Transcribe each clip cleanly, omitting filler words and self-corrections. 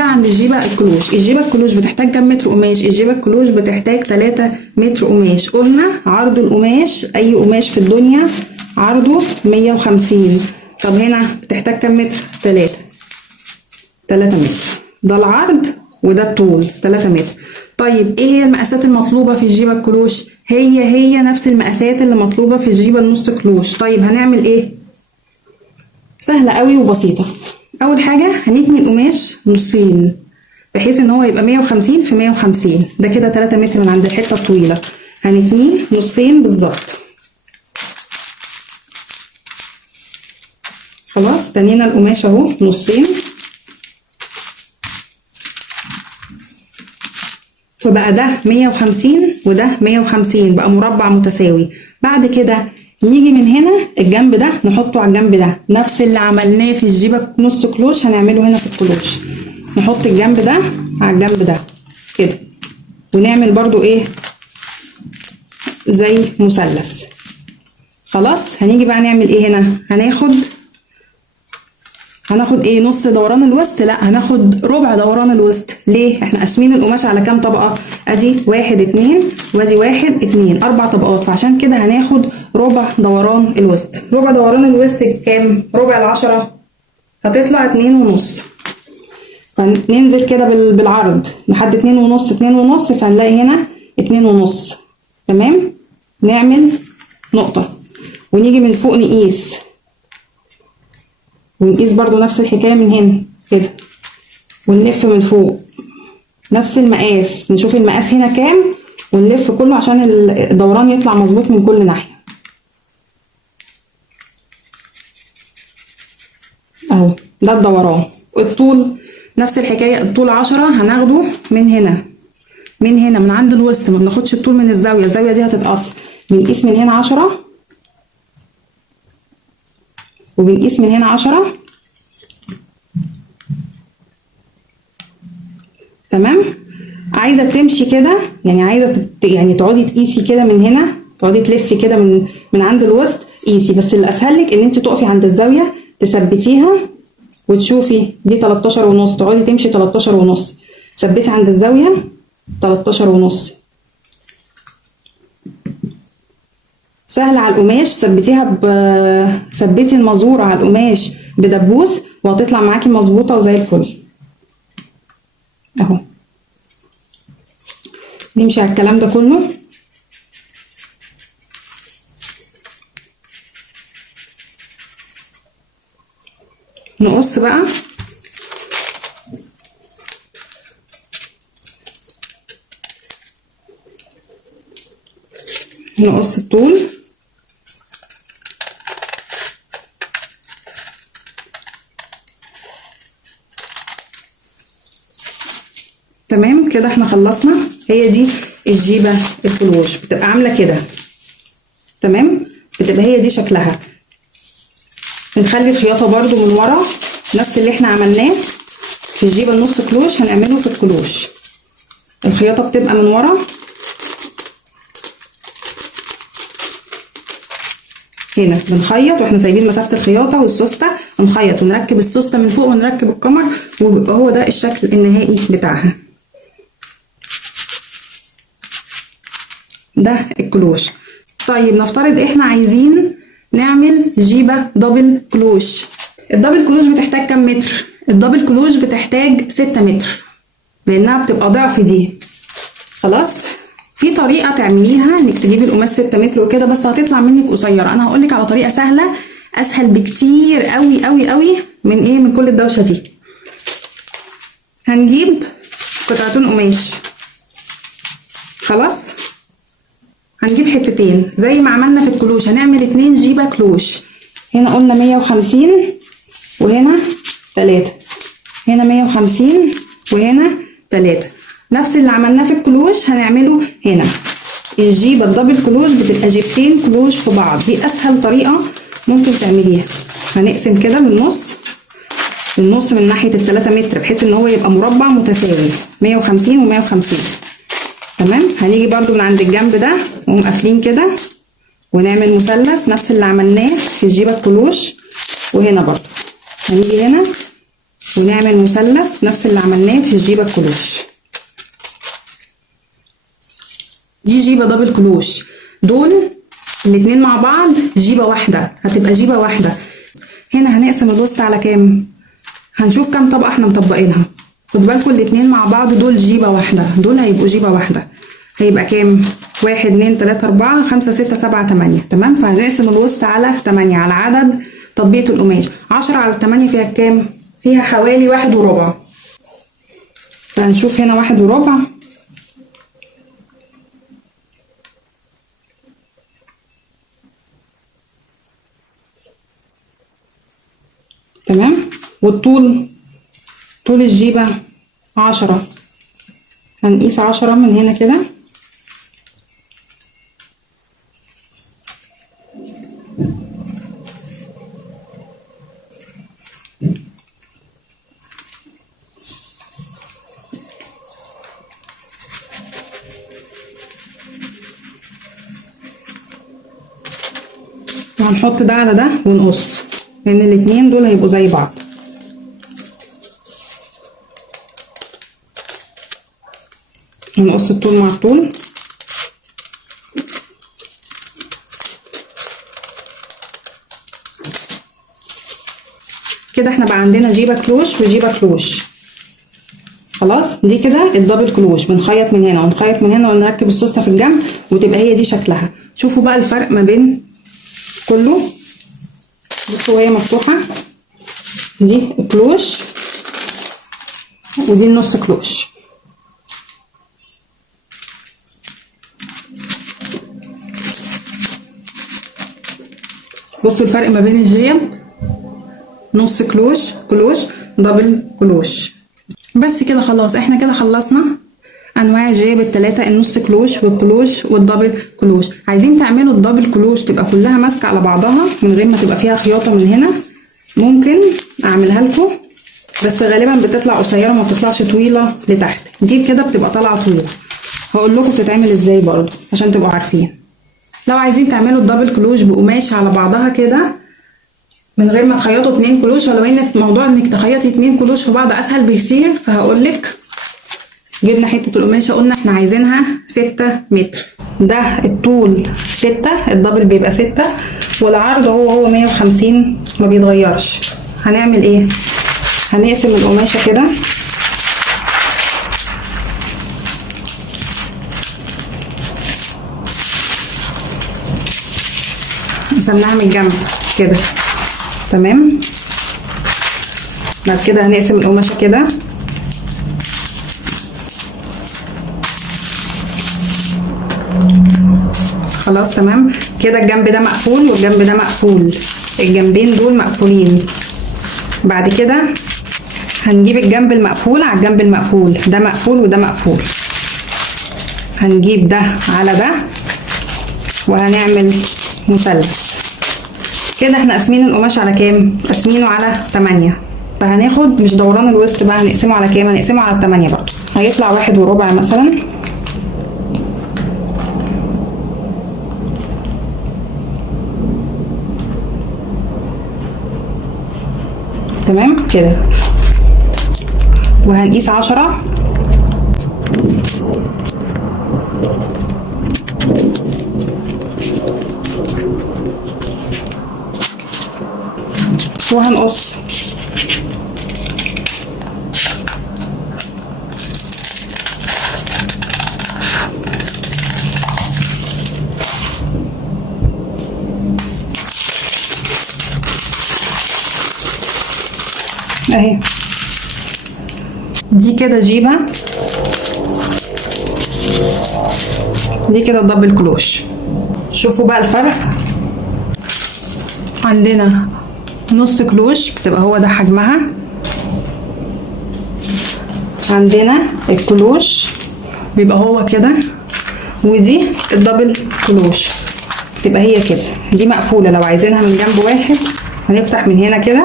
بقى عند الجيبه الكلوش. الجيبه الكلوش بتحتاج كام متر قماش؟ الجيبه الكلوش بتحتاج 3 متر قماش. قلنا عرض القماش اي قماش في الدنيا عرضه 150. طب هنا بتحتاج كام متر؟ 3 متر. ده العرض وده الطول 3 متر. طيب ايه هي المقاسات المطلوبه في الجيبه الكلوش؟ هي نفس المقاسات اللي مطلوبه في الجيبه النص كلوش. طيب هنعمل ايه؟ سهله قوي وبسيطه. اول حاجه هنتني القماش نصين بحيث ان هو يبقى 150 في 150. ده كده 3 متر من عند الحته الطويله، هنتنيه نصين بالظبط. خلاص تنينا القماش اهو نصين، فبقى ده 150 وده 150، بقى مربع متساوي. بعد كده نيجي من هنا الجنب ده نحطه على الجنب ده، نفس اللي عملناه في الجيبه نص كلوش هنعمله هنا في الكلوش. نحط الجنب ده على الجنب ده كده، ونعمل برضو ايه زي مثلث. خلاص هنيجي بقى نعمل ايه هنا؟ هناخد ايه؟ نص دوران الوسط؟ لا، هناخد ربع دوران الوسط. ليه؟ احنا قاسمين القماش على كام طبقه؟ ادي 1 2 وادي 1 2، 4 طبقات، فعشان كده هناخد ربع دوران الوسط. ربع دوران الوسط كام؟ ربع ال10 هتطلع 2.5. فننزل كده بالعرض لحد 2.5 فهنلاقي هنا 2.5. تمام؟ نعمل نقطه ونيجي من فوق نقيس، ونقيس برضو نفس الحكايه من هنا كده، ونلف من فوق نفس المقاس، نشوف المقاس هنا كام ونلف كله عشان الدوران يطلع مظبوط من كل ناحيه. اهو ده الدوران. الطول نفس الحكايه، الطول 10 هناخده من هنا من عند الوسط، ما بناخدش الطول من الزاويه، الزاويه دي هتتقص. بنقيس من هنا 10 وبنقيس من هنا 10. تمام؟ عايزه تمشي كده، يعني عايزه يعني تقعدي تقيسي كده من هنا، تقعدي تلفي كده من عند الوسط قيسي، بس اللي اسهل لك ان انت تقفي عند الزاويه تثبتيها وتشوفي دي 13.5، تقعدي تمشي 13.5، ثبتي عند الزاويه 13.5. سهل على القماش، ثبتي المزورة على القماش بدبوس وهتطلع معاكي مظبوطة وزي الفل. اهو نمشي على الكلام ده كله. نقص بقى. نقص الطول. تمام كده احنا خلصنا. هي دي الجيبه الكلوش، بتبقى عامله كده. تمام، بتبقى هي دي شكلها. بنخلي الخياطه برضو من ورا نفس اللي احنا عملناه في الجيبه النص كلوش هنعمله في الكلوش. الخياطه بتبقى من ورا هنا، بنخيط واحنا سايبين مسافه الخياطه والسوسته، ونخيط ونركب السوسته من فوق ونركب القمر، وبيبقى هو ده الشكل النهائي بتاعها. ده الكلوش. طيب نفترض احنا عايزين نعمل جيبه دبل كلوش. الدبل كلوش بتحتاج كام متر؟ الدبل كلوش بتحتاج 6 متر لانها بتبقى ضعف دي. خلاص، في طريقه تعمليها انك تجيبي القماش 6 متر وكده، بس هتطلع منك قصيره. انا هقولك على طريقه سهله اسهل بكتير قوي قوي قوي من كل الدوشه دي. هنجيب قطعتين قماش. خلاص، هنجيب حتتين زي ما عملنا في الكلوش، هنعمل 2 جيبه كلوش. هنا قلنا 150 وهنا 3، هنا 150 وهنا 3، نفس اللي عملناه في الكلوش هنعمله هنا. الجيبه الدبل كلوش بتبقى جيبتين كلوش في بعض، دي اسهل طريقه ممكن تعمليها. هنقسم كده من النص من ناحيه ال3 متر بحيث ان هو يبقى مربع متساوي 150 و150. تمام، هنيجي برضو من عند الجنب ده ونقوم قافلين كده ونعمل مثلث نفس اللي عملناه في الجيبه الكلوش. وهنا برضو هنيجي هنا ونعمل مثلث نفس اللي عملناه في الجيبة الكلوش. دي جيبة دبل كلوش، دول الاتنين مع بعض جيبة واحدة، هتبقى جيبة واحدة. هنا هنقسم الوسط على كام؟ هنشوف كام طبقة احنا مطبقينها. خد بالكم الاتنين مع بعض دول جيبة واحدة، دول هيبقوا جيبة واحدة. هيبقى كام؟ 1 2 3 4 5 6 7 8. تمام؟ فهنقسم الوسط على 8 على عدد تطبيقة القماش. 10 على 8 فيها كام؟ فيها حوالي 1 وربع. فهنشوف هنا 1 وربع. تمام؟ والطول، طول الجيبة 10. هنقيس 10 من هنا كده. وهنحط ده على ده ونقص، لان الاتنين دول هيبقوا زي بعض. هنقص الطول مع الطول. كده احنا بقى عندنا جيبة كلوش وجيبة كلوش. خلاص دي كده الدبل كلوش. بنخيط من هنا ونخيط من هنا ونركب السوسته في الجنب وتبقى هي دي شكلها. شوفوا بقى الفرق ما بين كله. بصوا وهي مفتوحه دي كلوش ودي النص كلوش. بصوا الفرق ما بين الجيب، نص كلوش، كلوش، دبل كلوش. بس كده خلاص احنا كده خلصنا انواع الجيب التلاتة، النص كلوش والكلوش والدبل كلوش. عايزين تعملوا الدبل كلوش تبقى كلها ماسكه على بعضها من غير ما تبقى فيها خياطه من هنا، ممكن اعملها لكم، بس غالبا بتطلع قصيره ما بتطلعش طويله لتحت. دي كده بتبقى طالعه طويله. هقول لكم بتتعمل ازاي برضو عشان تبقوا عارفين. لو عايزين تعملوا الدبل كلوش بقماش على بعضها كده من غير ما تخيطوا 2 كلوش، ولو ان موضوع انك تخيطي 2 كلوش في بعض اسهل بكتير، فهقولك جبنا حته القماشه قلنا احنا عايزينها 6 متر. ده الطول 6، الدبل بيبقى 6، والعرض هو 150 ما بيتغيرش. هنعمل ايه؟ هنقسم القماشه كده قسمناها من الجنب كده. تمام؟ بعد كده هنقسم القماشه كده خلاص. تمام كده الجنب ده مقفول والجنب ده مقفول، الجنبين دول مقفولين. بعد كده هنجيب الجنب المقفول على الجنب المقفول، ده مقفول وده مقفول. هنجيب ده على ده وهنعمل مثلث كده. احنا قاسمين القماش على كام؟ قاسمينه على 8. فهناخد مش دوران الوسط بقى، هنقسمه على كام؟ هنقسمه على 8 برضه. هيطلع 1 وربع مثلا. تمام كده. وهنقيس 10 وهنقص. اهي دي كده جيبة، دي كده دبل كلوش. شوفوا بقى الفرق. عندنا نص كلوش بتبقى هو ده حجمها، عندنا الكلوش بيبقى هو كده، ودي الدبل كلوش تبقى هي كده. دي مقفولة، لو عايزينها من جنب واحد هنفتح من هنا كده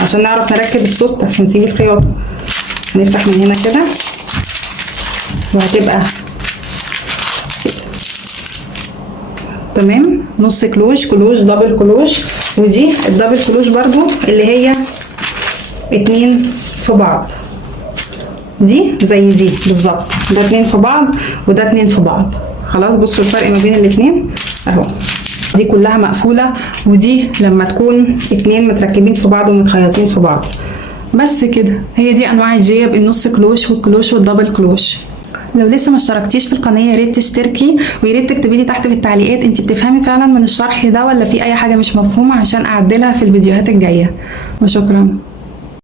عشان نعرف نركب السوستة هنسيب الخياطة. هنفتح من هنا كده وهتبقى كده. تمام. نص كلوش، كلوش، دبل كلوش. ودي الدبل كلوش برضو اللي هي اتنين في بعض، دي زي دي بالظبط، ده اتنين في بعض وده اتنين في بعض. خلاص بصوا الفرق ما بين الاتنين اهو، دي كلها مقفولة ودي لما تكون اتنين متركبين في بعض ومتخيطين في بعض. بس كده، هي دي انواع الجيب، النص كلوش والكلوش والدبل كلوش. لو لسه ما اشتركتيش في القناه يا ريت تشتركي، ويا ريت تكتبي لي تحت في التعليقات انت بتفهمي فعلا من الشرح ده ولا في اي حاجه مش مفهومه عشان اعدلها في الفيديوهات الجايه. وشكرا.